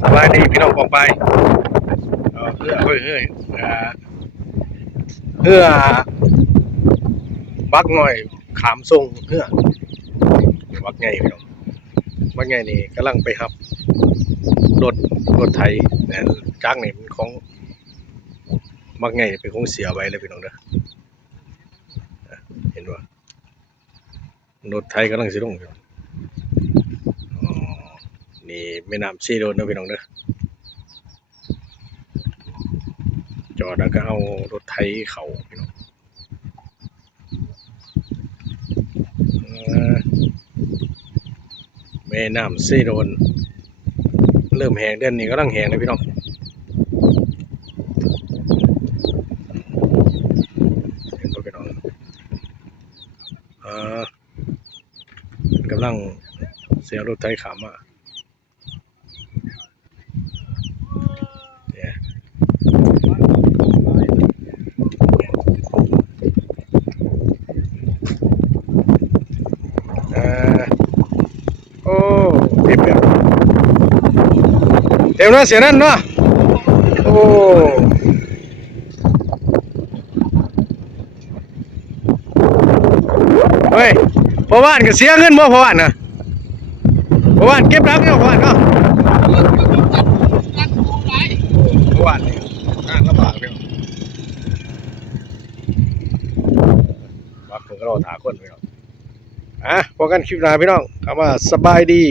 สบายดีพี่น้องปองไปเพื่อบักหน่อยขามทรงเพื่อบักไงพี่น้องบักไงนี่กำลังไปหับรถรถไถนะจักนี่มันของบักไงเป็นของเสียไว้เลยพี่น้องเด้อเห็นว่ารถไถกำลังสิลงพี่น้องอ๋อนี่แม่น้ำซีโดนนะพี่น้องเด้อจอดแล้วก็เอารถไถเขาพี่น้องแม่น้ำซีโดนเริ่มแห้งเดือนนี้กำลังแห้งเลยพี่น้องเห็นป่ะพี่น้องกำลังเสียรถไถขามมาเนี่ยโอ้เต็มแล้วเต็มแล้วเสียนั่นเนาะโอ้เฮ้ยพ่อบ้านก็เสียเงินบ่พ่อบ้านนะพ่อบ้านเก็บรักเนาะพ่อบ้านเนาะพ่อบ้านนี่นั่งลำบากพี่น้องบักเพิ่นก็รอถาคนพี่น้องพอกันคลิปหน้าพี่น้องคำว่าสบายดี